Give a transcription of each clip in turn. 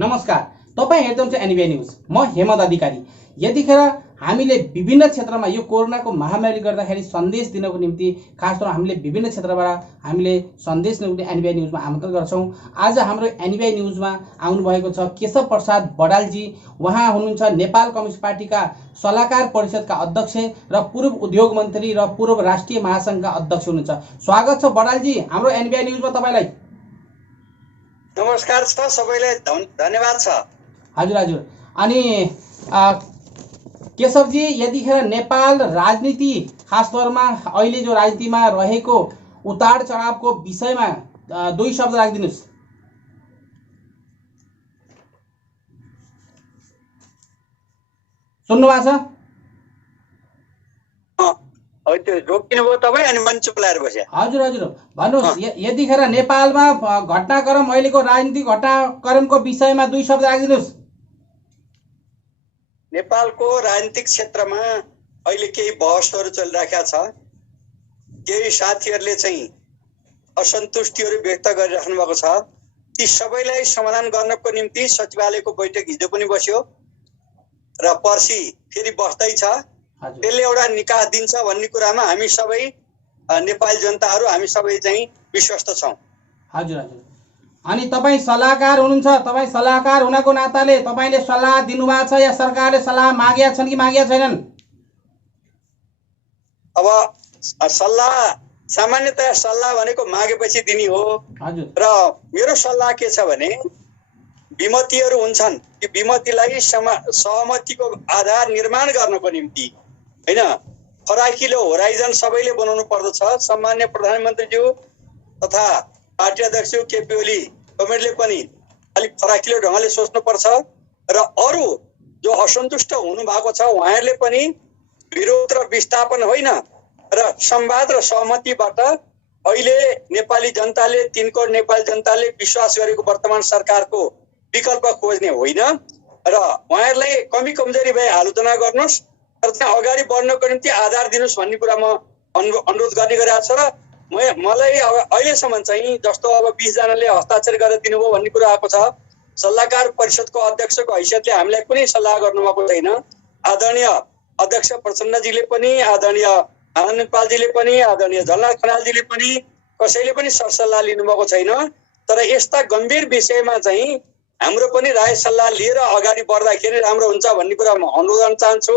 नमस्कार, तपाईं हेर्नुहुन्छ एनबीआई न्यूज। म हेमन्त अधिकारी। यतिखेर हामीले विभिन्न क्षेत्रमा यो कोरोनाको महामारीले गर्दाखेरि सन्देश दिनको निम्ति खास तौर हामीले विभिन्न क्षेत्रबाट हामीले सन्देश दिनको निम्ति एनबीआई न्यूजमा आमन्त्रण गर्छौं। आज हाम्रो एनबीआई न्यूजमा आउनु भएको छ केशव प्रसाद बडालजी। उहाँ हुनुहुन्छ नेपाल कम्युनिस्ट पार्टीका सल्लाहकार परिषदका अध्यक्ष र पूर्व उद्योग मन्त्री र पूर्व राष्ट्रिय महासंघका अध्यक्ष हुनुहुन्छ। स्वागत छ बडालजी हाम्रो एनबीआई न्यूजमा तपाईलाई। नमस्कार छ सबैलाई, धन्यवाद छ। हजुर हजुर। अनि केशवजी, यतिखेर नेपाल राजनीति खास तौरमा अहिले जो राजनीतिमा रहेको उतार चढावको विषयमा दुई शब्द राखिदिनुस्। सुन्नु भएको छ? त्यो रोकिनु भयो तपाईँ अनि मन चुप्लाएर बस्यो। हजुर हजुर, भन्नुहोस्। यतिखेर नेपालमा घटनाक्रम, अहिलेको राजनीतिक घटनाक्रमको विषयमा दुई शब्द राखिदिनुस्। नेपालको राजनीतिक क्षेत्रमा अहिले केही बहसहरू चलिरहेका छ। केही साथीहरूले चाहिँ असन्तुष्टिहरू व्यक्त गरिराख्नु भएको छ। ती सबैलाई समाधान गर्नको निम्ति सचिवालयको बैठक हिजो पनि बस्यो र पर्सि फेरि बस्दैछ। त्यसले एउटा निकास दिन्छ भन्ने कुरामा हामी सबै नेपाली जनताहरू हामी सबै चाहिँ विश्वस्त छौँ। हजुर हजुर। अनि तपाईँ सल्लाहकार हुनुहुन्छ। तपाईँ सल्लाहकार हुनको नाताले तपाईँले सल्लाह दिनुभएको छ या सरकारले सल्लाह मागेका छन् कि मागेका छैनन्? अब सल्लाह सामान्यतया सल्लाह भनेको मागेपछि दिने हो। र मेरो सल्लाह के छ भने विमतिहरू हुन्छन्, ती विमतिलाई सहमतिको आधार निर्माण गर्नको निम्ति हैन फराकिलो होराइजन सबैले बनाउनु पर्दछ। सम्मान्य प्रधानमन्त्रीज्यू तथा पार्टी अध्यक्ष केपी ओली कमेडले पनि अलिक फराकिलो ढङ्गले सोच्नुपर्छ र अरू जो असन्तुष्ट हुनु भएको छ उहाँहरूले पनि विरोध र विस्थापन होइन र संवाद र सहमतिबाट अहिले नेपाली जनताले, 3 करोड नेपाली जनताले विश्वास गरेको वर्तमान सरकारको विकल्प खोज्ने होइन र उहाँहरूलाई कमी कमजोरी भए आलोचना गर्नुहोस् र त्यहाँ अगाडि बढ्नको निम्ति आधार दिनुहोस् भन्ने कुरा म अनुरोध गर्ने गरेको छ। र मलाई अब अहिलेसम्म चाहिँ जस्तो अब 20 जनाले हस्ताक्षर गरेर दिनुभयो भन्ने कुरा आएको छ। सल्लाहकार परिषदको अध्यक्षको हैसियतले हामीलाई कुनै सल्लाह गर्नुभएको छैन। आदरणीय अध्यक्ष प्रचण्डजीले पनि, आदरणीय आनन्द नेपालजीले पनि, आदरणीय झलनाथ खनालजीले पनि कसैले पनि सरसल्लाह लिनुभएको छैन। तर यस्ता गम्भीर विषयमा चाहिँ हाम्रो पनि राय सल्लाह लिएर अगाडि बढ्दाखेरि राम्रो हुन्छ भन्ने कुरा म अनुरोध गर्न चाहन्छु।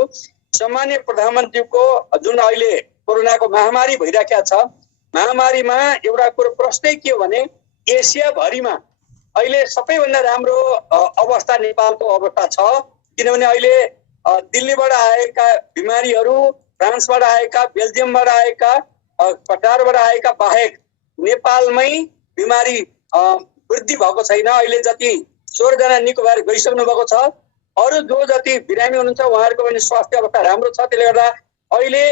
सम्मान्य प्रधानमन्त्रीको जुन अहिले कोरोनाको महामारी भइरहेको छ, महामारीमा एउटा कुरो प्रश्नै के हो भने एसिया भरिमा अहिले सबैभन्दा राम्रो अवस्था नेपालको अवस्था छ। किनभने अहिले दिल्लीबाट आएका बिमारीहरू, फ्रान्सबाट आएका, बेल्जियमबाट आएका, कटारबाट आएका बाहेक नेपालमै बिमारी वृद्धि भएको छैन। अहिले जति 16 जना निको भएर गइसक्नु भएको छ। अरू जो जति बिरामी हुनुहुन्छ उहाँहरूको पनि स्वास्थ्य अवस्था राम्रो छ। त्यसले गर्दा अहिले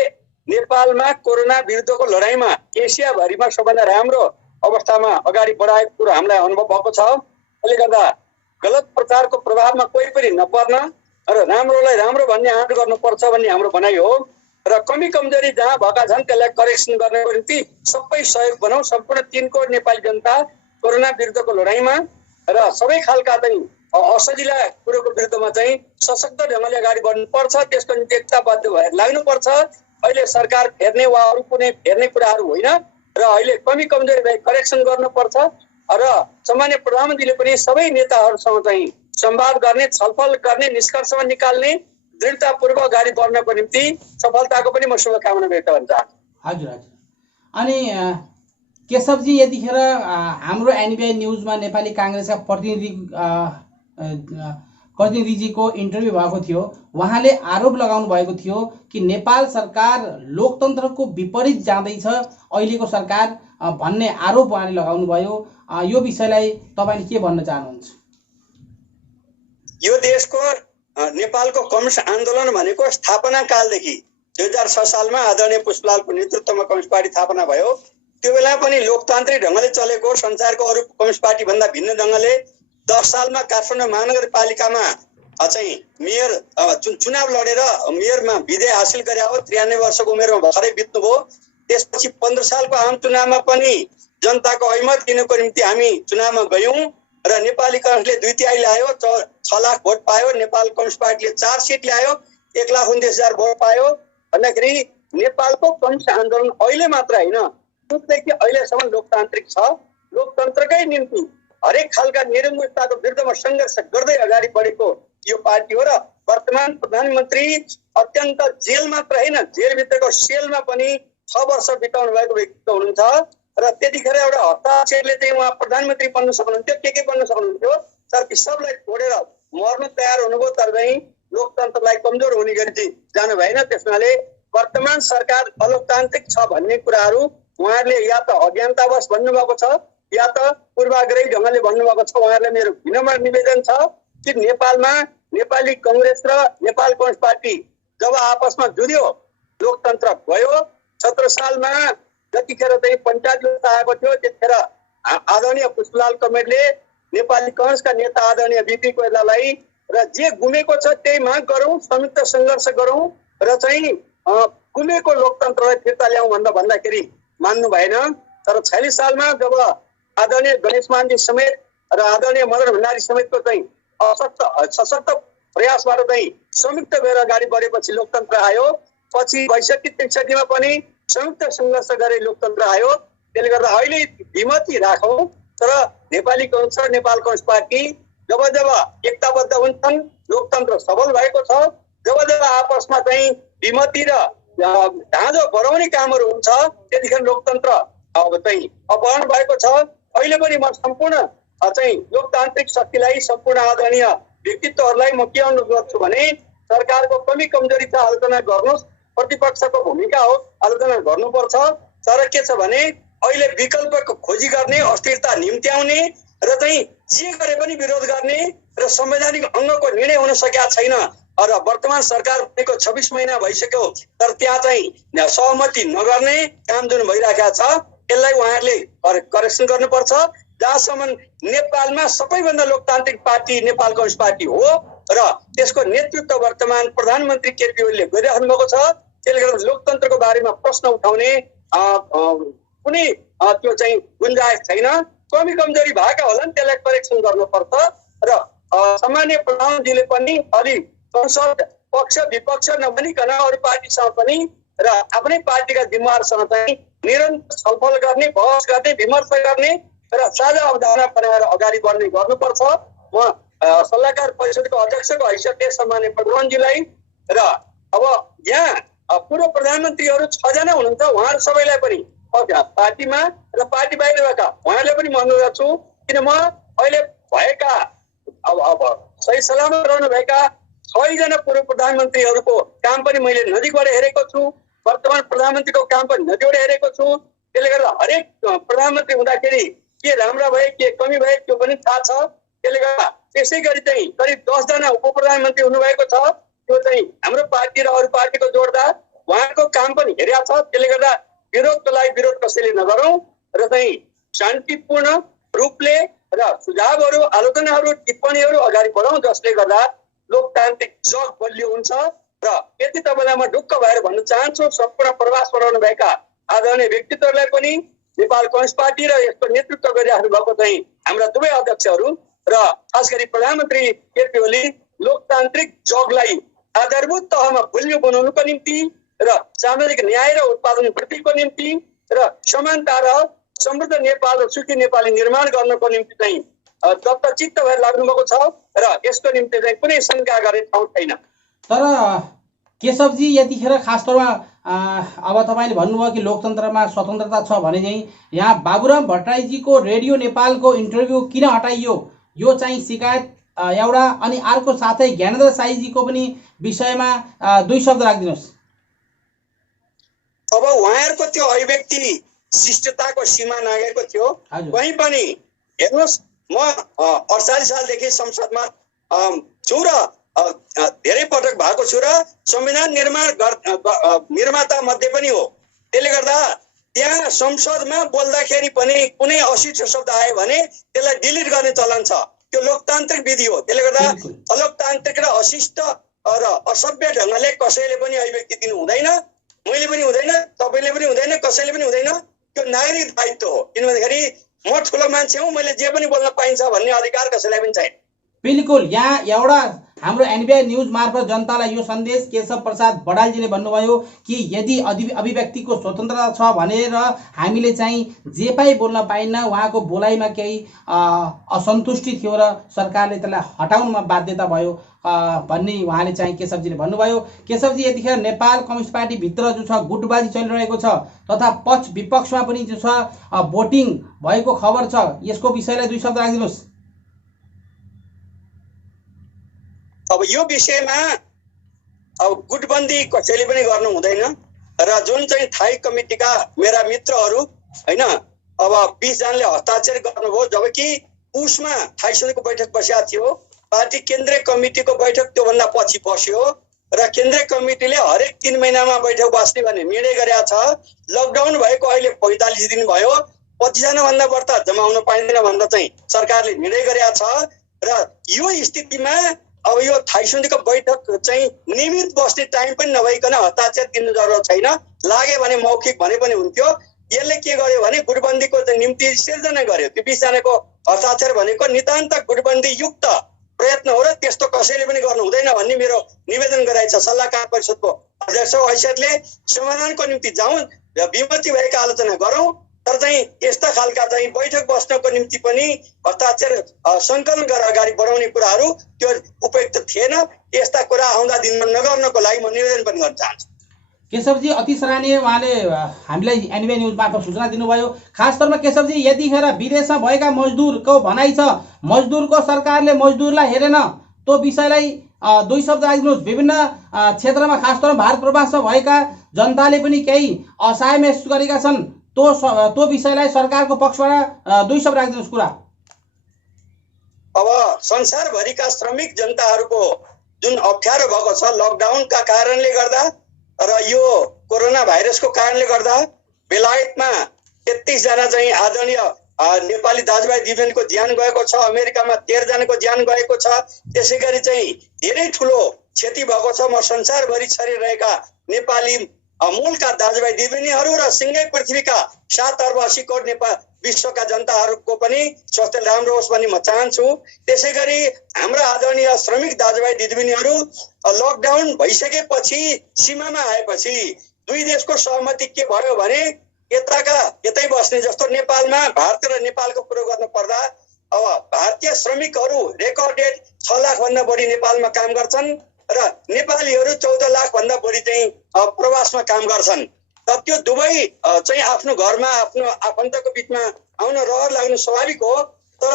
नेपालमा कोरोना विरुद्धको लडाइँमा एसिया भरिमा सबभन्दा राम्रो अवस्थामा अगाडि बढाएको कुरो हामीलाई अनुभव भएको छ। त्यसले गर्दा गलत प्रचारको प्रभावमा कोही पनि नपर्न र राम्रोलाई राम्रो भन्ने आँट गर्नुपर्छ भन्ने हाम्रो भनाइ हो। र कमी कमजोरी जहाँ भएका छन् त्यसलाई करेक्सन गर्नको निम्ति सबै सहयोग बनाऊ। सम्पूर्ण 3 करोड नेपाली जनता कोरोना विरुद्धको लडाइँमा र सबै खालका चाहिँ असजिला कुरोको विरुद्धमा चाहिँ सशक्त ढङ्गले अगाडि बढ्नुपर्छ। त्यसको निम्ति एकताबद्ध भएर लाग्नुपर्छ। अहिले सरकार फेर्ने वा अरू कुनै फेर्ने कुराहरू होइन र अहिले कमी कमजोरी भए करेक्सन गर्नुपर्छ र सामान्य प्रधानमन्त्रीले पनि सबै नेताहरूसँग चाहिँ संवाद गर्ने, छलफल गर्ने, निष्कर्षमा निकाल्ने, दृढतापूर्वक अगाडि बढ्नको निम्ति सफलताको पनि म शुभकामना व्यक्त गर्न चाहन्छु। हजुर हजुर। अनि केशवजी, यतिखेर हाम्रो एनबीआई न्यूजमा नेपाली काङ्ग्रेसका प्रतिनिधिजीको इन्टरभ्यू भएको थियो। उहाँले आरोप लगाउनु भएको थियो कि नेपाल सरकार लोकतन्त्रको विपरीत जाँदैछ अहिलेको सरकार भन्ने आरोप उहाँले लगाउनु भयो। यो विषयलाई तपाईँले के भन्न चाहनुहुन्छ? यो देशको नेपालको कम्युनिस्ट आन्दोलन भनेको स्थापना कालदेखि 2006 सालमा आदरणीय पुष्पलालको नेतृत्वमा कम्युनिस्ट पार्टी स्थापना भयो। त्यो बेला पनि लोकतान्त्रिक ढङ्गले चलेको, संसारको अरू कम्युनिस्ट पार्टी भन्दा भिन्न ढङ्गले 10 सालमा काठमाडौँ महानगरपालिकामा चाहिँ मेयर चुनाव लडेर मेयरमा विजय हासिल गरे हो। 93 वर्षको उमेरमा भर्खरै बित्नुभयो। त्यसपछि 15 सालको आम चुनावमा पनि जनताको ऐमत लिनको निम्ति हामी चुनावमा गयौं र नेपाली काङ्ग्रेसले 2/3 ल्यायो, 6 लाख भोट पायो। नेपाल कम्युनिस्ट पार्टीले 4 सिट ल्यायो, 1,29,000 भोट पायो। भन्दाखेरि नेपालको कम्युनिस्ट आन्दोलन अहिले मात्र होइन, सुरुदेखि अहिलेसम्म लोकतान्त्रिक छ। लोकतन्त्रकै निम्ति हरेक खालका निरङ्कुशताको विरुद्धमा सङ्घर्ष गर्दै अगाडि बढेको यो पार्टी हो। र वर्तमान प्रधानमन्त्री अत्यन्त जेल मात्र होइन, जेलभित्रको सेलमा पनि 6 वर्ष बिताउनु भएको व्यक्तित्व हुनुहुन्छ। र त्यतिखेर एउटा हताशले चाहिँ उहाँ प्रधानमन्त्री बन्न सक्नुहुन्थ्यो, के बन्न सक्नुहुन्थ्यो, तर ती सबलाई छोडेर मर्न तयार हुनुभयो। तर चाहिँ लोकतन्त्रलाई कमजोर हुने गरी चाहिँ जानु भएन। त्यसमाले वर्तमान सरकार अलोकतान्त्रिक छ भन्ने कुराहरू उहाँहरूले या त अज्ञानतावश भन्नुभएको छ या त पूर्वाग्रही ढङ्गले भन्नुभएको छ। उहाँहरूलाई मेरो विनम्र निवेदन छ कि नेपालमा नेपाली कङ्ग्रेस र नेपाल कम्युनिस्ट पार्टी जब आपसमा जुध्यो, लोकतन्त्र भयो। 17 सालमा जतिखेर चाहिँ पञ्चायत व्यवस्था आएको थियो, त्यतिखेर आदरणीय पुष्पलाल कमेरले नेपाली कङ्ग्रेसका नेता आदरणीय बिपी कोइरालालाई र जे गुमेको छ त्यही माग गरौँ, संयुक्त सङ्घर्ष गरौँ र चाहिँ गुमेको लोकतन्त्रलाई फिर्ता ल्याउँ भन्दाखेरि मान्नु भएन। तर 46 सालमा जब आदरणीय गणेश मानजी समेत र आदरणीय मदन भण्डारी समेतको चाहिँ सशक्त प्रयासबाट चाहिँ संयुक्त भएर अगाडि बढेपछि लोकतन्त्र आयो। पछि 62-63 मा पनि संयुक्त सङ्घर्ष गरे लोकतन्त्र आयो। त्यसले गर्दा अहिले विमति राखौँ, तर नेपाली कङ्ग्रेस र नेपाल कम्युनिस्ट पार्टी जब जब एकताबद्ध हुन्छन्, लोकतन्त्र सबल भएको छ। जब जब आपसमा चाहिँ विमति र ढाँजो बढाउने कामहरू हुन्छ, त्यतिखेर लोकतन्त्र चाहिँ अपहरण भएको छ। अहिले पनि म सम्पूर्ण चाहिँ लोकतान्त्रिक शक्तिलाई, सम्पूर्ण आदरणीय व्यक्तित्वहरूलाई म के अनुरोध गर्छु भने सरकारको कमी कमजोरी छ आलोचना गर्नुहोस्, प्रतिपक्षको भूमिका हो आलोचना गर्नुपर्छ। तर के छ भने अहिले विकल्पको खोजी गर्ने, अस्थिरता निम्त्याउने र चाहिँ जे गरे पनि विरोध गर्ने र संवैधानिक अङ्गको निर्णय हुन सकेका छैन। र वर्तमान सरकार बनेको 26 महिना भइसक्यो, तर त्यहाँ चाहिँ सहमति नगर्ने काम जुन भइरहेको छ, यसलाई उहाँहरूले करेक्सन गर्नुपर्छ। जहाँसम्म नेपालमा सबैभन्दा लोकतान्त्रिक पार्टी नेपाल कम्युनिस्ट पार्टी हो र त्यसको नेतृत्व वर्तमान प्रधानमन्त्री केपी ओलीले गरिराख्नु भएको छ। त्यसले गर्दा लोकतन्त्रको बारेमा प्रश्न उठाउने कुनै त्यो चाहिँ गुन्जाइस छैन। कमी कमजोरी भएका होलान्, त्यसलाई करेक्सन गर्नुपर्छ। र सामान्य प्रधानमन्त्रीले पनि अलि संसद पक्ष विपक्ष नभनिकन अरू पार्टीसँग पनि र आफ्नै पार्टीका जिम्मेवारसँग चाहिँ निरन्तर छलफल गर्ने, बहस गर्ने, विमर्श गर्ने र साझा अवधारणा बनाएर अगाडि बढ्ने गर्नुपर्छ। म सल्लाहकार परिषदको अध्यक्षको हैसियतले सम्मान्य प्रधानमन्त्रीलाई र अब यहाँ पूर्व प्रधानमन्त्रीहरू 6 जना हुनुहुन्छ, उहाँहरू सबैलाई पनि पार्टीमा र पार्टी बाहिर भएका उहाँहरूलाई पनि म अनुरोध गर्छु, किन म अहिले भएका अब सही सलामत रहनुभएका 6 जना पूर्व प्रधानमन्त्रीहरूको काम पनि मैले नजिकबाट हेरेको छु, वर्तमान प्रधानमन्त्रीको काम पनि नजिकबाट हेरेको छु। त्यसले गर्दा हरेक प्रधानमन्त्री हुँदाखेरि के राम्रा भए के कमी भए त्यो पनि थाहा छ। त्यसले गर्दा त्यसै गरी चाहिँ करिब 10 जना उप प्रधानमन्त्री हुनुभएको छ। त्यो चाहिँ हाम्रो पार्टी र अरू पार्टीको जोड्दा उहाँको काम पनि हेरेको छ। त्यसले गर्दा विरोधको लागि विरोध कसैले नगरौँ र चाहिँ शान्तिपूर्ण रूपले र सुझावहरू, आलोचनाहरू, टिप्पणीहरू अगाडि बढाउँ, जसले गर्दा लोकतान्त्रिक जग बलियो हुन्छ। र यति तपाईँलाई म ढुक्क भएर भन्न चाहन्छु, सम्पूर्ण प्रवासमा रहनुभएका आदरणीय व्यक्तित्वहरूलाई पनि, नेपाल कम्युनिस्ट पार्टी र यसको नेतृत्व गरिराख्नु भएको चाहिँ हाम्रा दुवै अध्यक्षहरू र खास गरी प्रधानमन्त्री केपी ओली लोकतान्त्रिक जगलाई आधारभूत तहमा बलियो बनाउनुको निम्ति र सामाजिक न्याय र उत्पादन वृद्धिको निम्ति र समानता र समृद्ध नेपाल र सुखी नेपाली निर्माण गर्नको निम्ति चाहिँ दत्तचित्त भएर लाग्नु भएको छ र यसको निम्ति चाहिँ कुनै शङ्का गर्ने ठाउँ छैन। तर केशवजी, यतिखेर खास तौरमा अब तपाईँले भन्नुभयो कि लोकतन्त्रमा स्वतन्त्रता छ भने चाहिँ यहाँ बाबुराम भट्टराईजीको रेडियो नेपालको इन्टरभ्यू किन हटाइयो, यो चाहिँ शिकायत एउटा। अनि अर्को साथै ज्ञानेन्द्र साईजीको पनि विषयमा 2 शब्द राखिदिनुहोस्। अब उहाँहरूको त्यो अभिव्यक्ति शिष्टताको सीमा नागेको थियो। कहीँ पनि हेर्नुहोस्, म 48 सालदेखि संसदमा छु र धेरै पटक भएको छु र संविधान निर्माता मध्ये पनि हो। त्यसले गर्दा त्यहाँ संसदमा बोल्दाखेरि पनि कुनै अशिष्ट शब्द आयो भने त्यसलाई डिलिट गर्ने चलन छ। त्यो लोकतान्त्रिक विधि हो। त्यसले गर्दा अलोकतान्त्रिक र अशिष्ट र असभ्य ढङ्गले कसैले पनि अभिव्यक्ति दिनु हुँदैन, मैले पनि हुँदैन, तपाईँले पनि हुँदैन, कसैले पनि हुँदैन। त्यो नागरिक दायित्व हो। किन भन्दाखेरि म ठुलो मान्छे हुँ, मैले जे पनि बोल्न पाइन्छ भन्ने अधिकार कसैलाई पनि छैन। बिल्कुल। यहाँ एउटा हाम्रो एनबिआई न्यूज मार्फत जनतालाई यो सन्देश केशव प्रसाद बडालजीले भन्नुभयो कि यदि अभिव्यक्तिको स्वतन्त्रता छ भनेर हामीले चाहिँ जे पाइ बोल्न पाइन्न। उहाँको बोलाइमा केही असन्तुष्टि थियो र सरकारले त्यसलाई हटाउनमा बाध्यता भयो भन्ने उहाँले चाहिँ केशवजीले भन्नुभयो। केशवजी, यतिखेर नेपाल कम्युनिस्ट पार्टी भित्र जो छ गुटबाजी चलिरहेको छ तथा पक्ष विपक्षमा पनि जो छ भोटिङ भएको खबर छ, यसको विषयलाई दुई शब्द राखिदिनुहोस्। अब यो विषयमा अब गुटबन्दी कसैले पनि गर्नु हुँदैन र जुन चाहिँ थाई कमिटीका मेरा मित्रहरू हैन अब 20 जनाले हस्ताक्षर गर्नुभयो, जबकि उसमा थाई समितिको बैठक बसेको थियो। पार्टी केन्द्रीय कमिटीको बैठक त्योभन्दा पछि बस्यो र केन्द्रीय कमिटीले हरेक 3 महिनामा बैठक बस्ने भन्ने निर्णय गरेको छ। लकडाउन भएको अहिले 45 दिन भयो, 25 जना भन्दा बढ्ता जमाउन पाइँदैन भनेर चाहिँ सरकारले निर्णय गरेको छ र यो स्थितिमा अब यो थाई समितिको बैठक चाहिँ नियमित बस्ने टाइम पनि नभइकन हस्ताक्षर दिनु जरुरत छैन। लाग्यो भने मौखिक भने पनि हुन्थ्यो। यसले के गर्यो भने गुटबन्दीको निम्ति सिर्जना गर्यो। त्यो 20 जनाको हस्ताक्षर भनेको नितान्त गुटबन्दी युक्त प्रयत्न हो र त्यस्तो कसैले पनि गर्नु हुँदैन भन्ने मेरो निवेदन गराइछ। सल्लाहकार परिषदको अध्यक्ष हैसियतले समाधानको निम्ति जाउँ, विमति भएका आलोचना गरौँ, तर चाहिँ यस्ता खालका चाहिँ बैठक बस्नको निम्ति पनि हस्ताक्षर सङ्कलन गरेर अगाडि बढाउने कुराहरू त्यो उपयुक्त थिएन। यस्ता कुरा आउँदा दिनमा नगर्नको लागि म निवेदन पनि गर्न चाहन्छु। केशवजी, अति सराहनीय, उहाँले हामीलाई एनबिआई न्यूज मार्फत सूचना दिनुभयो। खास तौरमा केशवजी, यतिखेर विदेशमा भएका मजदुरको भनाइ छ मजदुरको सरकारले मजदुरलाई हेरेन, त्यो विषयलाई दुई शब्द राखिदिनुहोस्। विभिन्न क्षेत्रमा खास तौरमा भारत प्रवासमा भएका जनताले पनि केही असहाय महसुस गरेका छन्, त्यो विषयलाई सरकारको पक्षबाट दुई शब्द राखिदिनुहोस् कुरा। अब संसारभरिका श्रमिक जनताहरूको जुन अप्ठ्यारो भएको छ लकडाउनका कारणले गर्दा र यो कोरोना भाइरसको कारणले गर्दा, बेलायतमा 33 जना चाहिँ आदरणीय नेपाली दाजुभाइ दिदीबहिनीको ज्यान गएको छ, अमेरिकामा 13 जनाको ज्यान गएको छ। त्यसै गरी चाहिँ धेरै ठुलो क्षति भएको छ। म संसारभरि छरिरहेका नेपाली मूलका दाजुभाइ दिदीबहिनीहरू र सिङ्गै पृथ्वीका 7 अर्ब 80 करोड नेपाल विश्वका जनताहरूको पनि स्वास्थ्य राम्रो होस् भन्ने म चाहन्छु। त्यसै गरी हाम्रा आदरणीय श्रमिक दाजुभाइ दिदीबहिनीहरू लकडाउन भइसकेपछि सीमामा आएपछि दुई देशको सहमति के भयो भने यतै बस्ने, जस्तो नेपालमा भारत र नेपालको कुरो गर्नु पर्दा अब भारतीय श्रमिकहरू रेकर्डेड 6 लाख भन्दा बढी नेपालमा काम गर्छन् र नेपालीहरू 14 लाख भन्दा बढी चाहिँ प्रवासमा काम गर्छन्। र त्यो दुवै चाहिँ आफ्नो घरमा आफ्नो आफन्तको बिचमा आउन रहर लाग्नु स्वाभाविक हो। तर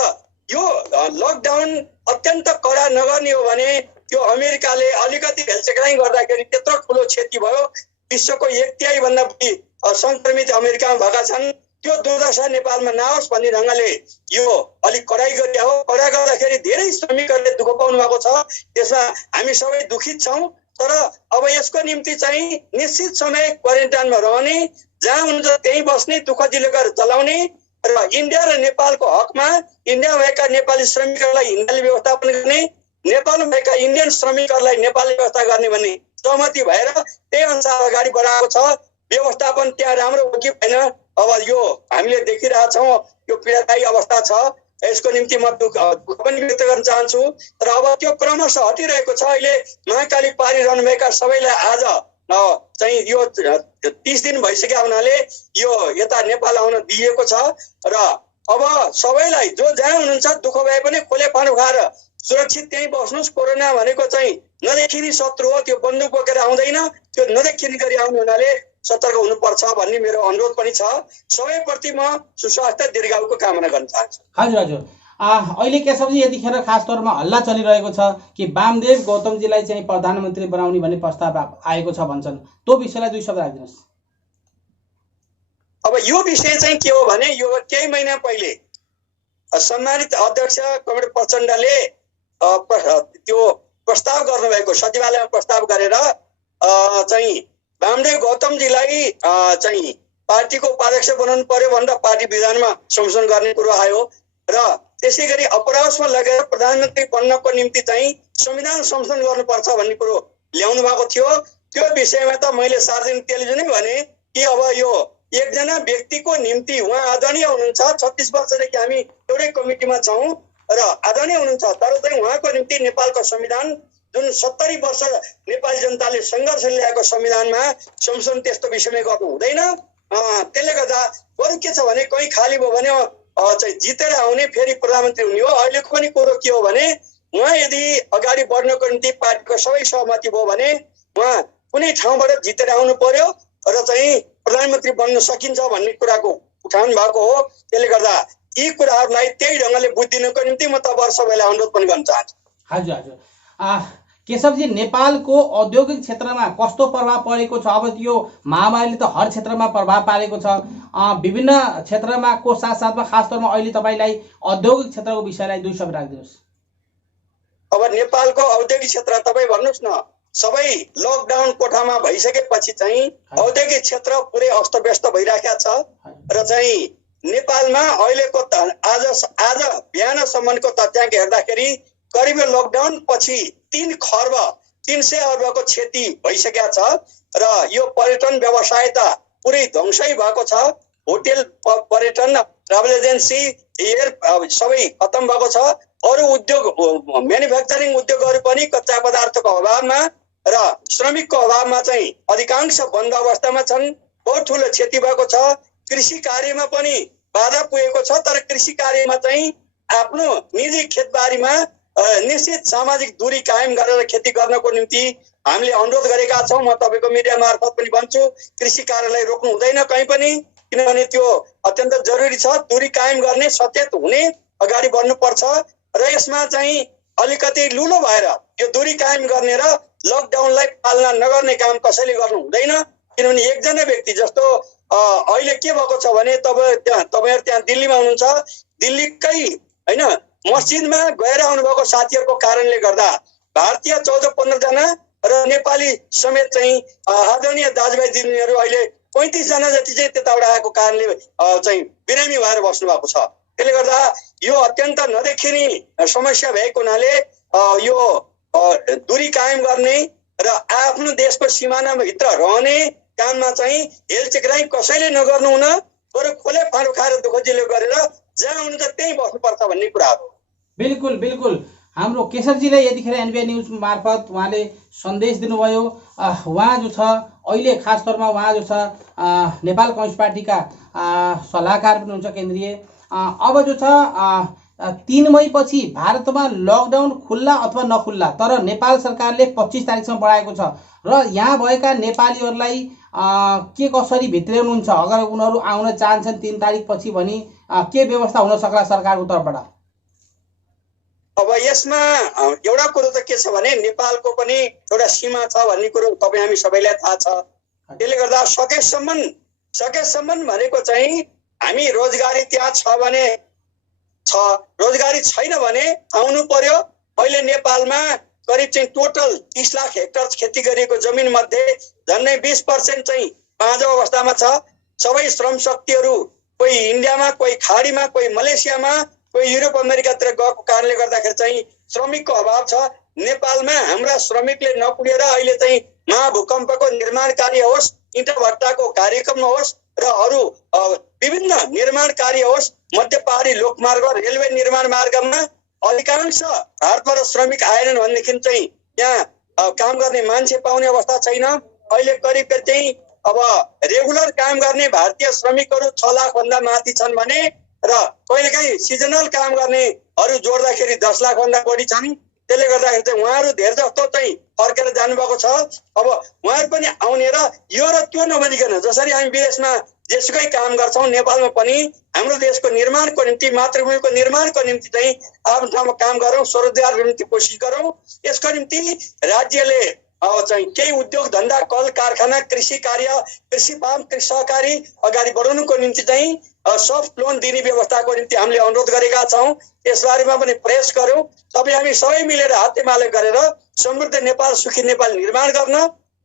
यो लकडाउन अत्यन्त कडा नगर्ने हो भने त्यो अमेरिकाले अलिकति भेलसेक्राइ गर्दाखेरि त्यत्रो ठुलो क्षति भयो। विश्वको 1/3 भन्दा बढी संक्रमित अमेरिकामा भएका छन्। त्यो दुर्दशा नेपालमा नहोस् भन्ने ढङ्गले यो अलिक कडाइ गरिया हो। कडा गर्दाखेरि धेरै श्रमिकहरूले दुःख पाउनु भएको छ, त्यसमा हामी सबै दुखित छौँ। तर अब यसको निम्ति चाहिँ निश्चित समय क्वारेन्टाइनमा रहने, जहाँ हुन्छ त्यहीँ बस्ने, दुःख दिलो गरेर चलाउने र इन्डिया र नेपालको हकमा इन्डिया भएका नेपाली श्रमिकहरूलाई हिन्दाले व्यवस्थापन गर्ने, नेपालमा भएका इन्डियन श्रमिकहरूलाई नेपाली व्यवस्था गर्ने भन्ने सहमति भएर त्यही अनुसार अगाडि बढाएको छ। व्यवस्थापन त्यहाँ राम्रो हो कि भएन अब यो हामीले देखिरहेछौँ। यो पीडादायी अवस्था छ, यसको निम्ति म दुःख पनि व्यक्त गर्न चाहन्छु। तर अब त्यो क्रमशः हटिरहेको छ। अहिले महाकाली पारिरहनुभएका सबैलाई आज चाहिँ यो 30 दिन भइसक्यो हुनाले यो यता नेपाल आउन दिएको छ र अब सबैलाई जो जहाँ हुनुहुन्छ दुःख भए पनि खोले पानी खाएर सुरक्षित त्यहीँ बस्नुहोस्। कोरोना भनेको चाहिँ नदेखिने शत्रु हो, त्यो बन्दुक बोकेर आउँदैन, त्यो नदेखिने गरी आउने हुनाले सतर्क हुनुपर्छ भन्ने मेरो अनुरोध पनि छ। सबैप्रति म सुस्वास्थ्य दीर्घायुको कामना गर्न चाहन्छु। हजुर हजुर। अहिले केशवजी, यतिखेर खास तौरमा हल्ला चलिरहेको छ कि वामदेव गौतमजीलाई चाहिँ प्रधानमन्त्री बनाउने भन्ने प्रस्ताव आएको छ भन्छन्, त्यो विषयलाई दुई शब्द राखिदिनुहोस्। अब यो विषय चाहिँ के हो भने यो केही महिना पहिले सम्मानित अध्यक्ष कमरेड प्रचण्डले त्यो प्रस्ताव गर्नुभएको, सचिवालयमा प्रस्ताव गरेर चाहिँ वामदेव गौतमजीलाई चाहिँ पार्टीको उपाध्यक्ष बनाउनु पर्यो भनेर पार्टी विधानमा संशोधन गर्ने कुरो आयो र त्यसै गरी अपराधमा लगेर प्रधानमन्त्री बन्नको निम्ति चाहिँ संविधान संशोधन गर्नुपर्छ भन्ने कुरो ल्याउनु भएको थियो। त्यो विषयमा त मैले सार्वजनिक टेलिभिजनै भने कि अब यो एकजना व्यक्तिको निम्ति उहाँ आदरणीय हुनुहुन्छ, 36 वर्षदेखि हामी एउटै कमिटीमा छौँ र आदरणीय हुनुहुन्छ, तर चाहिँ उहाँको निम्ति नेपालको संविधान जुन 70 वर्ष नेपाली जनताले सङ्घर्ष ल्याएको संविधानमा संशोधन त्यस्तो विषयमा गर्नु हुँदैन। त्यसले गर्दा बरु के छ भने कहीँ खाली भयो भने चाहिँ जितेर आउने फेरि प्रधानमन्त्री हुने हो। अहिलेको पनि कुरो के हो भने उहाँ यदि अगाडि बढ्नको निम्ति पार्टीको सबै सहमति भयो भने उहाँ कुनै ठाउँबाट जितेर आउनु पर्यो र चाहिँ प्रधानमन्त्री बन्न सकिन्छ भन्ने कुराको उठान भएको हो। त्यसले गर्दा यी कुराहरूलाई त्यही ढङ्गले बुझिदिनको निम्ति म तपाईँहरू सबैलाई अनुरोध पनि गर्न चाहन्छु। हजुर हजुर केशवजी, नेपालको औद्योगिक क्षेत्रमा कस्तो प्रभाव परेको छ? अब यो महामारीले त हर क्षेत्रमा प्रभाव पारेको छ, विभिन्न क्षेत्रमा को साथसाथमा खास तौरमा अहिले तपाईँलाई औद्योगिक क्षेत्रको विषयलाई 2 शब्द राखिदिनुहोस्। अब नेपालको औद्योगिक क्षेत्र तपाईँ भन्नुहोस् न, सबै लकडाउन कोठामा भइसकेपछि चाहिँ औद्योगिक क्षेत्र पुरै अस्तव्यस्त भइराखेको छ र चाहिँ नेपालमा अहिलेको आज बिहानसम्मको तथ्याङ्क हेर्दाखेरि करिब लकडाउन पछि 3 खर्ब 300 अर्बको क्षति भइसकेको छ र यो पर्यटन व्यवसाय त पुरै ध्वंसै भएको छ। होटेल पर्यटन ट्राभल एजेन्सी एयर सबै खतम भएको छ। अरू उद्योग म्यानुफ्याक्चरिङ उद्योगहरू पनि कच्चा पदार्थको अभावमा र श्रमिकको अभावमा चाहिँ अधिकांश बन्द अवस्थामा छन्। बहुत ठुलो क्षति भएको छ। कृषि कार्यमा पनि बाधा पुगेको छ, तर कृषि कार्यमा चाहिँ आफ्नो निजी खेतबारीमा निश्चित सामाजिक दूरी कायम गरेर खेती गर्नको निम्ति हामीले अनुरोध गरेका छौँ। म तपाईँको मिडिया मार्फत पनि भन्छु, कृषि कार्यलाई रोक्नु हुँदैन कहीँ पनि, किनभने त्यो अत्यन्त जरुरी छ। दूरी कायम गर्ने, सचेत हुने, अगाडि बढ्नुपर्छ र यसमा चाहिँ अलिकति लुलो भएर यो दूरी कायम गर्ने र लकडाउनलाई पालना नगर्ने काम कसैले गर्नु हुँदैन। किनभने एकजना व्यक्ति जस्तो अहिले के भएको छ भने तपाईँहरू त्यहाँ दिल्लीमा हुनुहुन्छ, दिल्लीकै होइन मस्जिदमा गएर आउनुभएको साथीहरूको कारणले गर्दा भारतीय 14-15 जना र नेपाली समेत चाहिँ आदरणीय दाजुभाइ दिदीहरू अहिले 35 जना जति चाहिँ त्यताबाट आएको कारणले चाहिँ बिरामी भएर बस्नु भएको छ। त्यसले गर्दा यो अत्यन्त नदेखिने समस्या भएको हुनाले यो दूरी कायम गर्ने र आफ्नो देशको सिमानाभित्र रहने काममा चाहिँ हेलचेक्राइ कसैले नगर्नु हुन, बरु खोले फाँडो खाएर दुःखजिलो गरेर जहाँ हुनुहुन्छ त्यहीँ बस्नुपर्छ भन्ने कुरा हो। बिल्कुल बिल्कुल। हाम्रो केशवजीले यतिखेर एनबिआई न्युज मार्फत उहाँले सन्देश दिनुभयो। उहाँ जो छ अहिले खास तौरमा उहाँ जो छ नेपाल कम्युनिस्ट पार्टीका सल्लाहकार पनि हुन्छ केन्द्रीय। अब जो छ 3 मई पछि भारतमा लकडाउन खुल्ला अथवा नखुल्ला, तर नेपाल सरकारले 25 तारिकसम्म बढाएको छ र यहाँ भएका नेपालीहरूलाई के कसरी भित्र्याउनुहुन्छ? अगर उनीहरू आउन चाहन्छन् 3 तारिक पछि भने के व्यवस्था हुन सक्ला सरकारको तर्फबाट? अब यसमा एउटा कुरो त के छ भने नेपालको पनि एउटा सीमा छ भन्ने कुरो तपाईँ हामी सबैलाई थाहा छ। त्यसले गर्दा सकेसम्म भनेको चाहिँ हामी रोजगारी त्यहाँ छ भने छ, रोजगारी छैन भने आउनु पर्यो। अहिले नेपालमा करिब चाहिँ टोटल 30 लाख हेक्टर खेती गरिएको जमिन मध्ये झन्डै 20% चाहिँ बाँझो अवस्थामा छ। सबै श्रम शक्तिहरू कोही इन्डियामा, कोही खाडीमा, कोही मलेसियामा, कोही युरोप अमेरिकातिर गएको कारणले गर्दाखेरि चाहिँ श्रमिकको अभाव छ। नेपालमा हाम्रा श्रमिकले नपुगेर अहिले चाहिँ महाभूकम्पको निर्माण कार्य होस्, इँटा भट्टाको कार्यक्रम होस् र अरू विभिन्न निर्माण कार्य होस्, मध्य पहाडी लोकमार्ग, रेलवे निर्माण मार्गमा अधिकांश भारतबाट श्रमिक आएनन् भनेदेखि चाहिँ यहाँ काम गर्ने मान्छे पाउने अवस्था छैन। अहिले करिब चाहिँ अब रेगुलर काम गर्ने भारतीय श्रमिकहरू 6 लाख भन्दा माथि छन् भने र कहिलेकाहीँ सिजनल काम गर्नेहरू जोड्दाखेरि 10 लाख भन्दा बढी छन्। त्यसले गर्दाखेरि चाहिँ उहाँहरू धेरै जस्तो चाहिँ फर्केर जानुभएको छ। अब उहाँहरू पनि आउने र यो र त्यो नभनिकन जसरी हामी विदेशमा जेसुकै काम गर्छौँ, नेपालमा पनि हाम्रो देशको निर्माणको निम्ति, मातृभूमिको निर्माणको निम्ति चाहिँ आफ्नो ठाउँमा काम गरौँ, स्वरोजगारको निम्ति कोसिस गरौँ। यसको निम्ति राज्यले चाहिँ केही उद्योग धन्दा, कल कारखाना, कृषि कार्य, कृषि फार्म, कृषि सहकारी अगाडि बढाउनुको निम्ति चाहिँ सफ्ट लोन दिने व्यवस्थाको निम्ति हामीले अनुरोध गरेका छौँ। यसबारेमा पनि प्रयास गरौँ। हामी सबै मिलेर हातेमालो गरेर समृद्ध नेपाल, सुखी नेपाल निर्माण गर्न,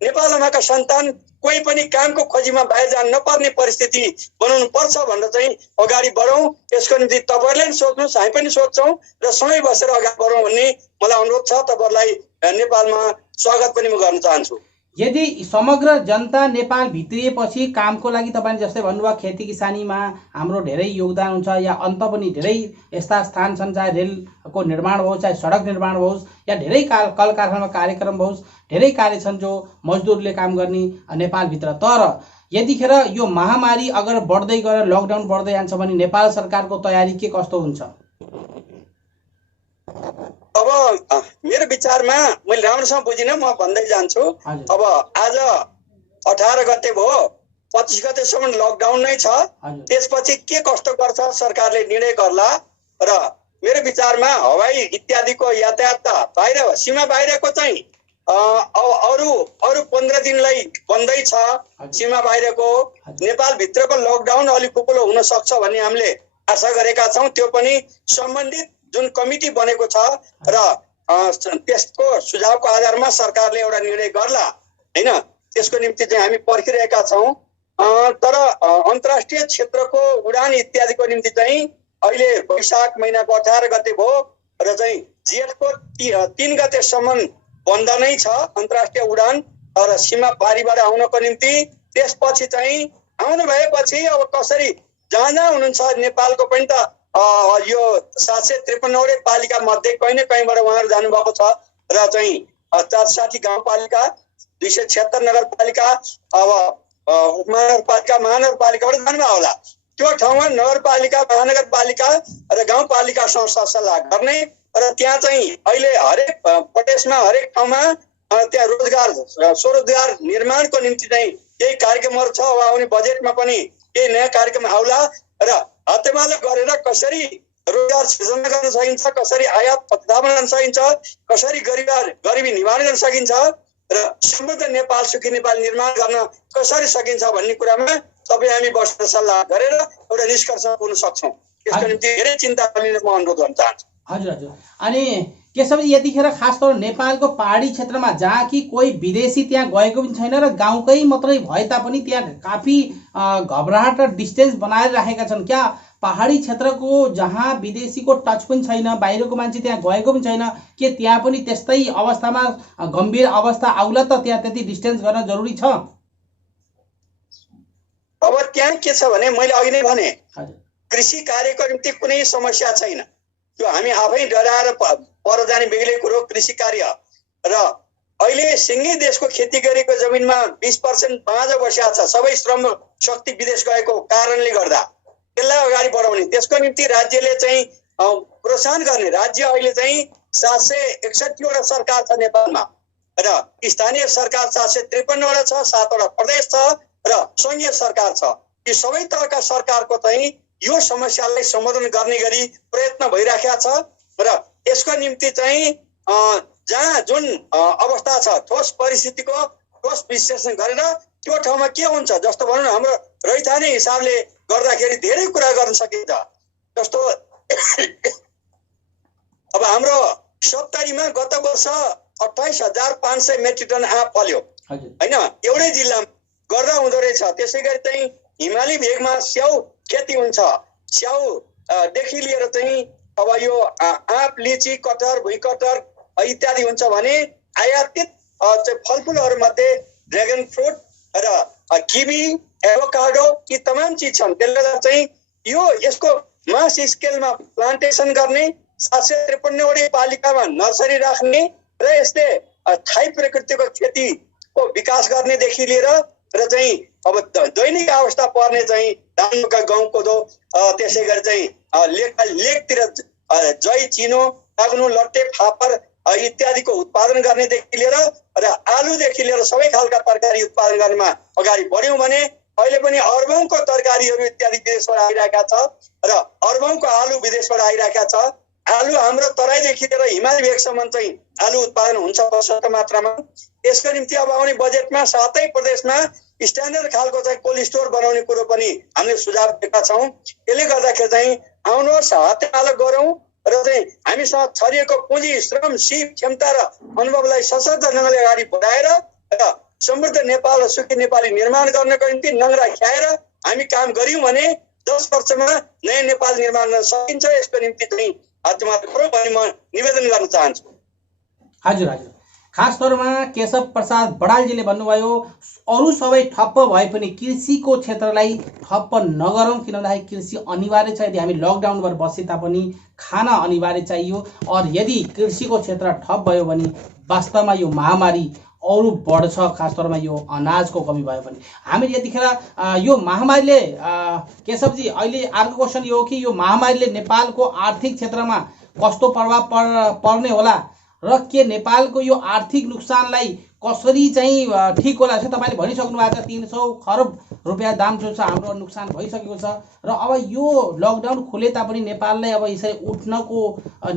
नेपालमाका सन्तान कोही पनि कामको खोजीमा बाहिर जान नपर्ने परिस्थिति बनाउनु पर्छ भनेर चाहिँ अगाडि बढौँ। यसको निम्ति तपाईँहरूले पनि सोच्नुहोस्, हामी पनि सोध्छौँ र सँगै बसेर अगाडि बढौँ भन्ने मलाई अनुरोध छ। तपाईँहरूलाई नेपालमा स्वागत पनि म गर्न चाहन्छु। यदि समग्र जनता नेपाल भित्रिएपछि कामको लागि तपाईँले जस्तै भन्नुभयो खेती किसानीमा हाम्रो धेरै योगदान हुन्छ, या अन्त पनि धेरै यस्ता स्थान छन् चाहे रेलको निर्माण होस्, चाहे सडक निर्माण होस्, या धेरै कल कारखानामा कार्यक्रम होस्, धेरै कार्य छन् जो मजदुरले काम गर्ने नेपालभित्र। तर यतिखेर यो महामारी अगर बढ्दै गएर लकडाउन बढ्दै जान्छ भने नेपाल सरकारको तयारी के कस्तो हुन्छ? अब मेरो विचारमा मैले राम्रोसँग बुझिनँ, म भन्दै जान्छु। अब आज 18 गते भयो, 25 गतेसम्म लकडाउन नै छ। त्यसपछि के कस्तो गर्छ सरकारले निर्णय गर्ला। र मेरो विचारमा हवाई इत्यादिको यातायात त बाहिर सीमा बाहिरको चाहिँ अरू 15 दिनलाई बन्दै छ सीमा बाहिरको। नेपाल भित्रको लकडाउन अलिक कुकुलो हुन सक्छ भन्ने हामीले आशा गरेका छौँ। त्यो पनि सम्बन्धित जुन कमिटी बनेको छ र त्यसको सुझावको आधारमा सरकारले एउटा निर्णय गर्ला हैन, त्यसको निम्ति चाहिँ हामी पर्खिरहेका छौँ। तर अन्तर्राष्ट्रिय क्षेत्रको उडान इत्यादिको निम्ति चाहिँ अहिले वैशाख महिनाको 18 गते भयो र चाहिँ जेठको 3 गतेसम्म बन्द नै छ अन्तर्राष्ट्रिय उडान र सीमा पारीबाट आउनको निम्ति। त्यसपछि चाहिँ आउनु भएपछि अब कसरी जहाँ जहाँ हुनुहुन्छ नेपालको पनि त यो 753 पालिका मध्ये कहीँ न कहीँबाट उहाँहरू जानुभएको छ र चाहिँ 460 गाउँपालिका, 276 नगरपालिका, अब महानगरपालिकाबाट जानुभयो होला। त्यो ठाउँमा नगरपालिका, महानगरपालिका र गाउँपालिकासँग सरसल्लाह गर्ने र त्यहाँ चाहिँ अहिले हरेक प्रदेशमा हरेक ठाउँमा त्यहाँ स्वरोजगार निर्माणको निम्ति चाहिँ केही कार्यक्रमहरू छ। अब आउने बजेटमा पनि केही नयाँ कार्यक्रम आउला र हातेमालो गरेर कसरी रोजगार सृजना गर्न सकिन्छ, कसरी आयात प्रतिस्थापन गर्न सकिन्छ, कसरी गरिबी निवारण गर्न सकिन्छ र समृद्ध नेपाल, सुखी नेपाल निर्माण गर्न कसरी सकिन्छ भन्ने कुरामा सबै हामी बसेर सल्लाह गरेर एउटा निष्कर्षमा पुग्न सक्छौँ। यसको निम्ति धेरै चिन्ता लिन म अनुरोध गर्न चाहन्छु। हजुर। अनि केशव, यतिखेर खास तौर नेपालको पहाडी क्षेत्रमा जहाँ कि कोही विदेशी त्यहाँ गएको पनि छैन र गाउँकै मात्रै भए तापनि त्यहाँ काफी घबराहट र डिस्टेन्स बनाएर राखेका छन्। क्या पहाडी क्षेत्रको जहाँ विदेशीको टच पनि छैन, बाहिरको मान्छे त्यहाँ गएको पनि छैन, के त्यहाँ पनि त्यस्तै अवस्थामा गम्भीर अवस्था आउला त त्यहाँ त्यति डिस्टेन्स गर्न जरुरी छ? अब त्यहाँ के छ भने मैले अघि नै भने कृषि कार्यको निम्ति कुनै समस्या छैन। त्यो हामी आफै डराएर पर जाने बेग्लै कुरो कृषि कार्य। र अहिले सिङ्गै देशको खेती गरेको जमिनमा 20% बाँझो बसिया छ, सबै श्रम शक्ति विदेश गएको कारणले गर्दा। त्यसलाई अगाडि बढाउने, त्यसको निम्ति राज्यले चाहिँ प्रोत्साहन गर्ने। राज्य अहिले चाहिँ 761वटा सरकार छ नेपालमा र स्थानीय सरकार 753वटा छ, 7वटा प्रदेश छ र संघीय सरकार छ। यी सबै तहका सरकारको चाहिँ यो समस्यालाई सम्बोधन गर्ने गरी प्रयत्न भइराखेको छ र यसको निम्ति चाहिँ जहाँ जुन अवस्था छ ठोस परिस्थितिको ठोस विश्लेषण गरेर त्यो ठाउँमा के हुन्छ, जस्तो भनौँ न हाम्रो रैथाने हिसाबले गर्दाखेरि धेरै कुरा गर्न सकिन्छ। जस्तो अब हाम्रो सप्तरीमा गत वर्ष 28,500 मेट्रिक टन आँप फल्यो हैन, एउटै जिल्लामा गर्दा हुँदो रहेछ। त्यसै गरी चाहिँ हिमाली भेगमा स्याउ खेती हुन्छ, स्याउ देखि लिएर चाहिँ अब यो आँप, लिची, कटहर, भुइँकटहर इत्यादि हुन्छ भने आयातित फलफुलहरू मध्ये ड्रेगन फ्रुट र किवी, एभोकाडो यी तमाम चिज छन्। त्यसले गर्दा चाहिँ यो यसको मास स्केलमा प्लान्टेसन गर्ने, 753वटै पालिकामा नर्सरी राख्ने र यसले स्थायी प्रकृतिको खेतीको विकास गर्नेदेखि लिएर र चाहिँ अब दैनिक अवस्था पर्ने चाहिँ धान, मकै, गहुँ, कोदो, त्यसै गरी चाहिँ लेकतिर जै, चिनो, काग्नु, लट्टे, फापर इत्यादिको उत्पादन गर्नेदेखि लिएर र आलुदेखि लिएर सबै खालका तरकारी उत्पादन गर्नमा अगाडि बढ्यौँ भने अहिले पनि अर्बौंको तरकारीहरू इत्यादि विदेशबाट आइरहेका छ र अर्बौंको आलु विदेशबाट आइरहेका छ। आलु हाम्रो तराईदेखि लिएर हिमाली भेगसम्म चाहिँ आलु उत्पादन हुन्छ पर्याप्त मात्रामा। यसको निम्ति अब आउने बजेटमा 7 प्रदेशमा स्ट्यान्डर्ड खालको चाहिँ कोल्ड स्टोर बनाउने कुरो पनि हामीले सुझाव दिएका छौँ। यसले गर्दाखेरि चाहिँ आउनुहोस्, हातेमालो गरौँ र चाहिँ हामीसँग छरिएको पुँजी, श्रम, सिप, क्षमता र अनुभवलाई सशक्त ढङ्गले अगाडि बढाएर र समृद्ध नेपाल र सुखी नेपाली निर्माण गर्नको निम्ति नङ्ग्रा ख्याएर हामी काम गर्यौँ भने 10 वर्षमा नयाँ नेपाल निर्माण गर्न सकिन्छ। यसको निम्ति चाहिँ हातेमालो गरौँ भन्ने म निवेदन गर्न चाहन्छु। हजुर। खास तौरमा केशव प्रसाद बडालजीले भन्नुभयो अरू सबै ठप्प भए पनि कृषिको क्षेत्रलाई ठप्प नगरौँ, किन भन्दाखेरि कृषि अनिवार्य छ। यदि हामी लकडाउन भएर बसे तापनि खान अनिवार्य चाहियो। और यदि कृषिको क्षेत्र ठप भयो भने वास्तवमा यो महामारी अरू बढ्छ, खास तौरमा यो अनाजको कमी भयो भने। हामीले यतिखेर यो महामारीले केशवजी, अहिले अर्को क्वेसन यो हो कि यो महामारीले नेपालको आर्थिक क्षेत्रमा कस्तो प्रभाव पर्ने होला र के नेपालको यो आर्थिक नुक्सानलाई कसरी चाहिँ ठिक होला? जस्तै तपाईँले भनिसक्नु भएको छ 300 खरब रुपियाँ दाम जो छ हाम्रो नुक्सान भइसकेको छ र अब यो लकडाउन खुले तापनि नेपाललाई अब यसरी उठ्नको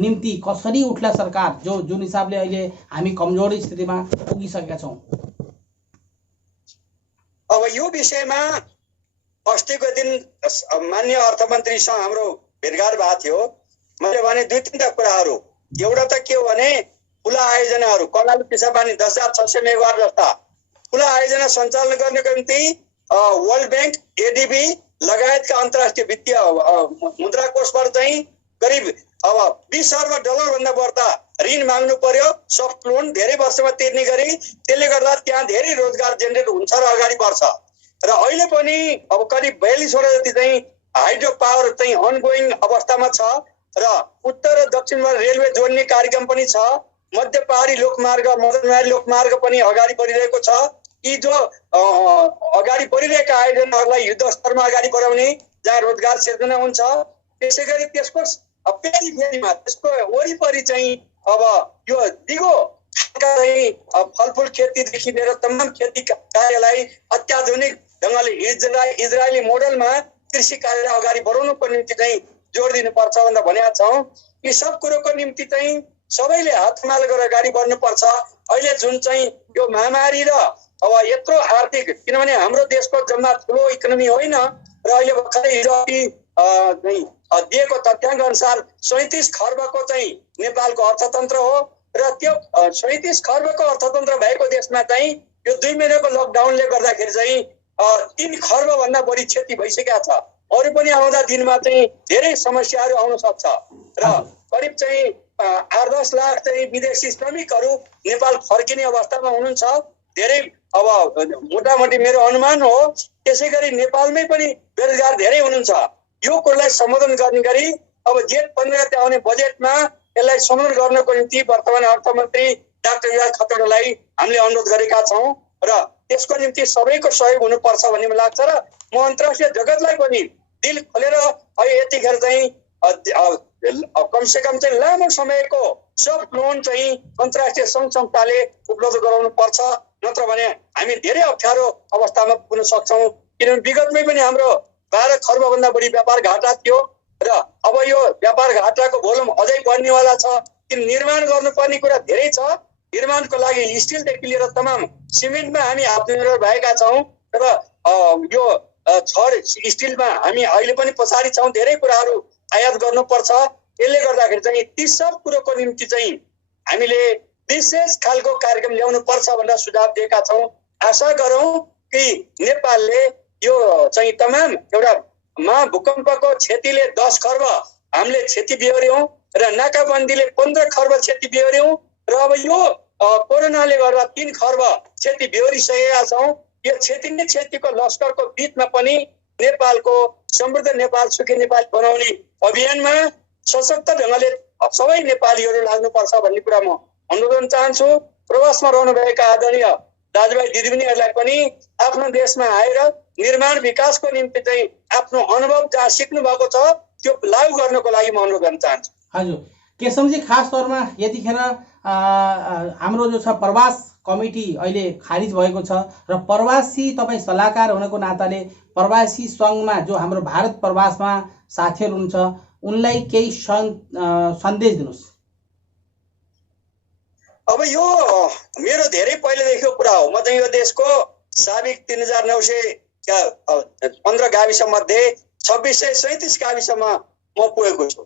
निम्ति कसरी उठ्ला सरकार, जुन हिसाबले अहिले हामी कमजोर स्थितिमा पुगिसकेका छौँ? अब यो विषयमा अस्तिको दिन माननीय अर्थमन्त्रीसँग हाम्रो भेटघाट भएको थियो। मैले भने 2-3 कुराहरू। एउटा त के हो भने खुला आयोजनाहरू, कर्णाली पिसापानी 10,600 मेगावाट जस्ता खुला आयोजना सञ्चालन गर्नको निम्ति वर्ल्ड ब्याङ्क, एडीबी लगायतका अन्तर्राष्ट्रिय वित्तीय मुद्रा कोषबाट चाहिँ करिब अब 20 अर्ब डलर भन्दा बढ्ता ऋण माग्नु पर्यो, सफ्ट लोन धेरै वर्षमा तिर्ने गरी। त्यसले गर्दा त्यहाँ धेरै रोजगार जेनेरेट हुन्छ र अगाडि बढ्छ। र अहिले पनि अब करिब 42 वटा जति चाहिँ हाइड्रो पावर चाहिँ अनगोइङ अवस्थामा छ र उत्तर र दक्षिणमा रेलवे जोड्ने कार्यक्रम पनि छ। मध्य पहाडी लोकमार्ग, मदनमारी लोकमार्ग पनि अगाडि बढिरहेको छ। यी जो अगाडि बढिरहेका आयोजनाहरूलाई युद्ध स्तरमा अगाडि बढाउने, जहाँ रोजगार सिर्जना हुन्छ। त्यसै गरी त्यसको पेरिफेरीमा, त्यसको वरिपरि चाहिँ अब यो दिगो चाहिँ फलफुल खेतीदेखि लिएर तमाम खेती कार्यलाई अत्याधुनिक ढङ्गले इजरायली मोडलमा कृषि कार्यलाई अगाडि बढाउनुको निम्ति चाहिँ जोड दिनुपर्छ भनेर भनेका छौँ। यी सब कुरोको निम्ति चाहिँ सबैले हातमाल गरेर अगाडि बढ्नुपर्छ। अहिले जुन चाहिँ यो महामारी र अब यत्रो आर्थिक, किनभने हाम्रो देशको जम्मा ठुलो इकोनोमी होइन र अहिले भर्खरै हिजो दिएको तथ्याङ्क अनुसार 37 खर्बको चाहिँ नेपालको अर्थतन्त्र हो र त्यो 37 खर्बको अर्थतन्त्र भएको देशमा चाहिँ यो 2 महिनाको लकडाउनले गर्दाखेरि चाहिँ 3 खर्ब भन्दा बढी क्षति भइसकेको छ। अरू पनि आउँदा दिनमा चाहिँ धेरै समस्याहरू आउन सक्छ र करिब चाहिँ 8-10 लाख चाहिँ विदेशी श्रमिकहरू नेपाल फर्किने अवस्थामा हुनुहुन्छ। धेरै अब मोटामोटी मेरो अनुमान हो। त्यसै गरी नेपालमै पनि बेरोजगार धेरै हुनुहुन्छ। यो कुरालाई सम्बोधन गर्ने गरी अब जेठ 15 गते आउने बजेटमा यसलाई सम्बोधन गर्नको निम्ति वर्तमान अर्थमन्त्री डाक्टर युवा खतडालाई हामीले अनुरोध गरेका छौँ र त्यसको निम्ति सबैको सहयोग हुनुपर्छ भन्ने मलाई लाग्छ। र म अन्तर्राष्ट्रिय जगतलाई पनि दिल खोलेर यतिखेर चाहिँ कमसेकम चाहिँ लामो समयको सब लोन चाहिँ अन्तर्राष्ट्रिय सङ्घ संस्थाले उपलब्ध गराउनु पर्छ, नत्र भने हामी धेरै अप्ठ्यारो अवस्थामा पुग्न सक्छौँ। किनभने विगतमै पनि हाम्रो 12 खर्बभन्दा बढी व्यापार घाटा थियो र अब यो व्यापार घाटाको भोल्युम अझै बढ्नेवाला छ। किन निर्माण गर्नुपर्ने कुरा धेरै छ। निर्माणको लागि स्टिलदेखि लिएर तमाम सिमेन्टमा हामी आत्मनिर्भर भएका छौँ र यो छड स्टिलमा हामी अहिले पनि पछाडि छौँ। धेरै कुराहरू आयात गर्नुपर्छ। यसले गर्दाखेरि चाहिँ ती सब कुरोको निम्ति चाहिँ हामीले विशेष खालको कार्यक्रम ल्याउनु पर्छ भनेर सुझाव दिएका छौँ। आशा गरौँ कि नेपालले यो चाहिँ तमाम एउटा महाभूकम्पको क्षतिले 10 खर्ब हामीले क्षति बेहोर्यौँ र नाकाबन्दीले 15 खर्ब क्षति बेहोर्यौँ र अब यो कोरोनाले गर्दा 3 खर्ब क्षति बेहोरिसकेका छौँ। यो क्षति नै क्षतिको लस्करको बिचमा पनि नेपालको समृद्ध नेपाल, सुखी नेपाल बनाउने अभियानमा सशक्त ढङ्गले सबै नेपालीहरू लाग्नुपर्छ भन्ने कुरा म अनुरोध गर्न चाहन्छु। प्रवासमा रहनुभएका आदरणीय दाजुभाइ दिदीबहिनीहरूलाई पनि आफ्नो देशमा आएर निर्माण विकासको निम्ति चाहिँ आफ्नो अनुभव जहाँ सिक्नु भएको छ त्यो लागू गर्नको लागि म अनुरोध गर्न चाहन्छु। हजुर केशवजी, खास तौरमा यतिखेर हाम्रो जो छ प्रवास कमिटी अहिले खारिज भएको छ र प्रवासी तपाईँ सल्लाहकार हुनको नाताले प्रवासी सङ्घमा जो हाम्रो भारत प्रवासमा साथीहरू हुनुहुन्छ उनलाई केही सन्देश दिनुहोस्। अब यो मेरो धेरै पहिलेदेखिको कुरा हो। म चाहिँ यो देशको साबिक 3915 गाविस मध्ये 2637 गाविसमा म पुगेको छु।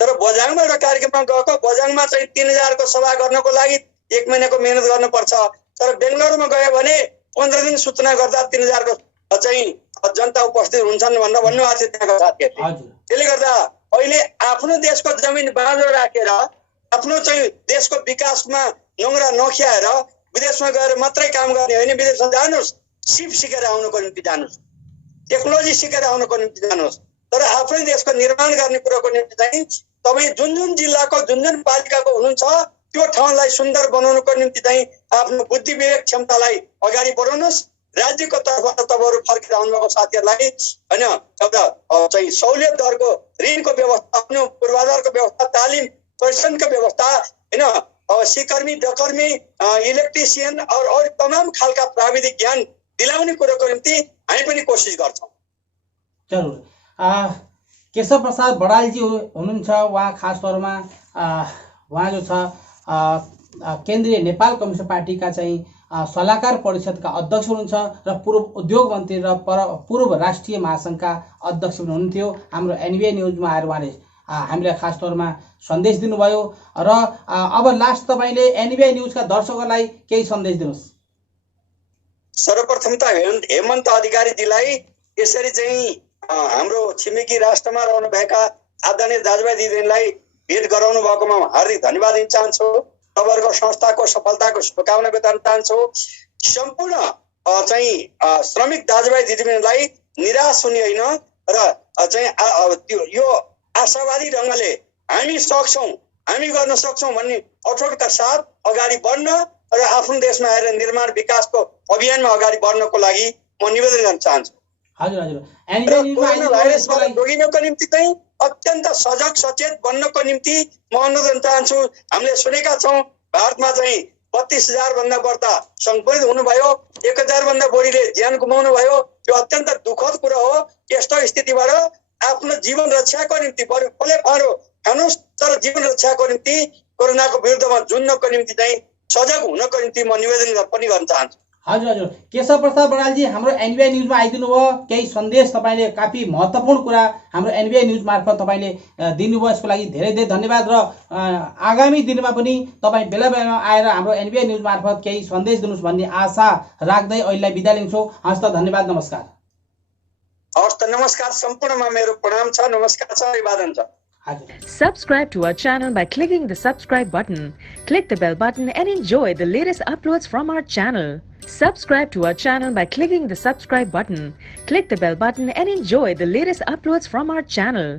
तर बझाङमा एउटा कार्यक्रममा गएको, बझाङमा चाहिँ 3000 को सभा गर्नको लागि 1 महिनाको मेहनत गर्नुपर्छ। तर बेङ्गलोरमा गयो भने 15 दिन सूचना गर्दा 3000 को चाहिँ जनता उपस्थित हुन्छन् भनेर भन्नुभएको थियो त्यहाँका साथीहरूले। त्यसले गर्दा अहिले आफ्नो देशको जमिन बाँझो राखेर आफ्नो चाहिँ देशको विकासमा नोङ्ग्रा नखियाएर विदेशमा गएर मात्रै काम गर्ने होइन, विदेशमा जानुहोस्, सिप सिकेर आउनको निम्ति जानुहोस्, टेक्नोलोजी सिकेर आउनको निम्ति जानुहोस्, तर आफ्नै देशको निर्माण गर्ने कुरोको निम्ति चाहिँ तपाईँ जुन जुन जिल्लाको जुन जुन पालिकाको हुनुहुन्छ त्यो ठाउँलाई सुन्दर बनाउनको निम्ति चाहिँ आफ्नो बुद्धि विवेक क्षमतालाई अगाडि बढाउनुहोस्। राज्यको तर्फबाट तपाईँहरू फर्केर आउनुभएको साथीहरूलाई होइन एउटा चाहिँ सहुलियत दरको ऋणको व्यवस्था, आफ्नो पूर्वाधारको व्यवस्था, तालिम प्रशिक्षणको व्यवस्था होइन, सिकर्मी डकर्मी इलेक्ट्रिसियन और तमाम खालका प्राविधिक ज्ञान दिलाउने कुरोको निम्ति हामी पनि कोसिस गर्छौँ। जरुर। केशव प्रसाद बडालजी हुनुहुन्छ, उहाँ खास तौरमा उहाँ जो छ केन्द्रीय नेपाल कम्युनिस्ट पार्टीका चाहिँ सल्लाहकार परिषदका अध्यक्ष हुनुहुन्छ र पूर्व उद्योग मन्त्री र पूर्व राष्ट्रिय महासङ्घका अध्यक्ष पनि हुनुहुन्थ्यो। हाम्रो एनबिए न्युजमा आएर उहाँले हामीलाई खास तौरमा सन्देश दिनुभयो र अब लास्ट तपाईँले एनबिए न्युजका दर्शकहरूलाई केही सन्देश दिनुहोस्। सर्वप्रथम त हेमन्त अधिकारीजीलाई यसरी चाहिँ हाम्रो छिमेकी राष्ट्रमा रहनुभएका आदरणीय दाजुभाइ दिदीबहिनीलाई भेट गराउनु भएकोमा हार्दिक धन्यवाद दिन चाहन्छु। तपाईँहरूको संस्थाको सफलताको शुभकामना व्यक्त चाहन्छु। सम्पूर्ण चाहिँ श्रमिक दाजुभाइ दिदीबहिनीलाई निराश हुने होइन र चाहिँ यो आशावादी ढङ्गले हामी सक्छौँ, हामी गर्न सक्छौँ भन्ने अठोटका साथ अगाडि बढ्न र आफ्नो देशमा आएर निर्माण विकासको अभियानमा अगाडि बढ्नको लागि म निवेदन गर्न चाहन्छु। कोरोना भाइरसबाट जोगिनको निम्ति चाहिँ अत्यन्त सजग सचेत बन्नको निम्ति म अनुरोध चाहन्छु। हामीले सुनेका छौँ भारतमा चाहिँ 32,000 भन्दा बढ्ता संक्रमित हुनुभयो, 1,000 भन्दा बढीले ज्यान गुमाउनु भयो। यो अत्यन्त दुःखद कुरा हो। यस्तो स्थितिबाट आफ्नो जीवन रक्षाको निम्ति बरु फले फारो खानुहोस्, तर जीवन रक्षाको निम्ति कोरोनाको विरुद्धमा जुझ्नको निम्ति चाहिँ सजग हुनको निम्ति म निवेदन पनि गर्न चाहन्छु। हजुर हजुर, केशव प्रसाद बडालजी हाम्रो एनबिए न्युजमा आइदिनु भयो। केही सन्देश तपाईँले काफी महत्त्वपूर्ण कुरा हाम्रो एनबिए न्युज मार्फत तपाईँले दिनुभयो, यसको लागि धेरै धेरै धन्यवाद। र आगामी दिनमा पनि तपाईँ बेला बेलामा आएर हाम्रो एनबिए न्युज मार्फत केही सन्देश दिनुहोस् भन्ने आशा राख्दै अहिलेलाई बिदा लिन्छौँ। हस् त, धन्यवाद, नमस्कार। हस् त, नमस्कार। सम्पूर्णमा मेरो प्रणाम छ, नमस्कार छ, अभिवादन छ। Subscribe to our channel by clicking the subscribe button. Click the bell button and enjoy the latest uploads from our channel. Subscribe to our channel by clicking the subscribe button. Click the bell button and enjoy the latest uploads from our channel.